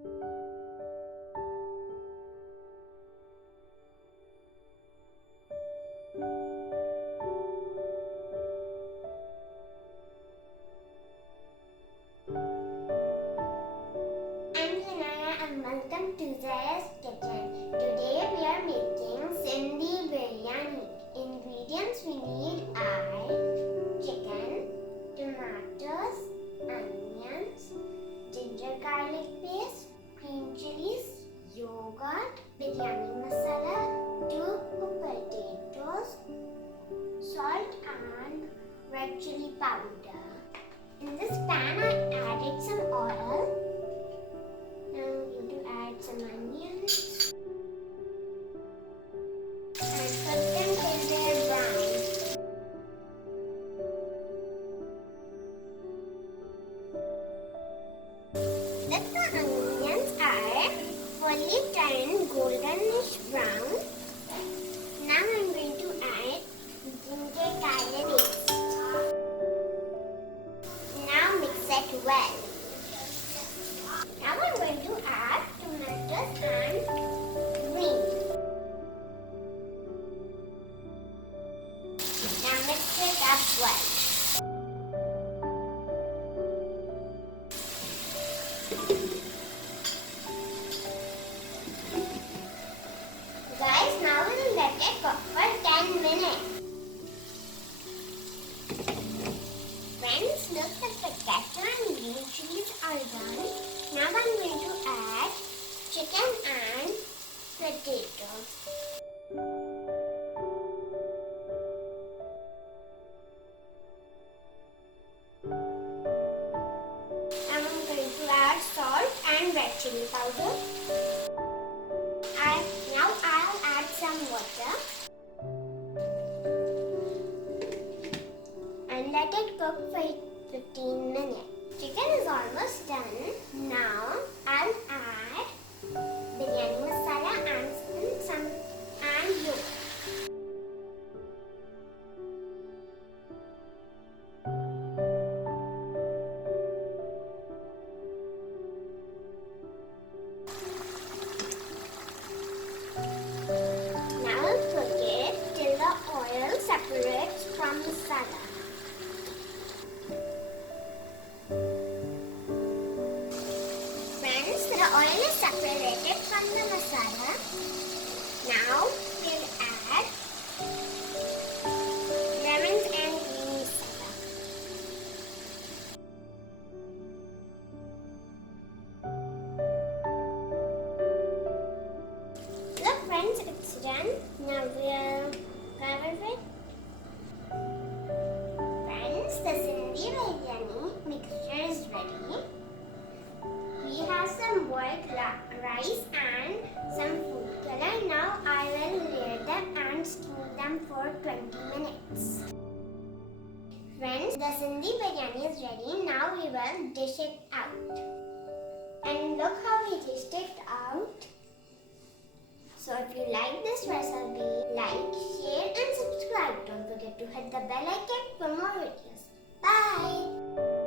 And welcome to Zaya's Kitchen. Today we are making Sindhi biryani. Ingredients we need are chicken, tomatoes, onions, ginger garlic paste, green chilies, yogurt, biryani masala, 2 potatoes, salt and red chili powder. In this pan I added some oil. Now I'm going to add some onions and cook them till they are brown. If the onions are fully turned goldenish brown, now I'm going to add ginger garlic paste. Now mix it well. Now I'm going to add tomatoes and green. Now mix it up well. Guys, now we'll let it cook for 10 minutes. Friends, look, the potato and green chilies are done. Now I'm going to add chicken and potatoes. Now I'm going to add salt and red chili powder. Now I'll add some water and let it cook for 15 minutes. Chicken is almost done. Now I'll add biryani masala and yogurt. Now I'll cook it till the oil separates from the masala. The oil is separated from the masala. Now we'll add lemons and green masala. Look friends, it's done. Now we'll cover it. Friends, the Sindhi biryani mixture is ready. We have some boiled rice and some food color. Now I will layer them and steam them for 20 minutes. Friends, the Sindhi biryani is ready. Now we will dish it out. And look how we dished it out. So if you like this recipe, like, share and subscribe. Don't forget to hit the bell icon for more videos. Bye!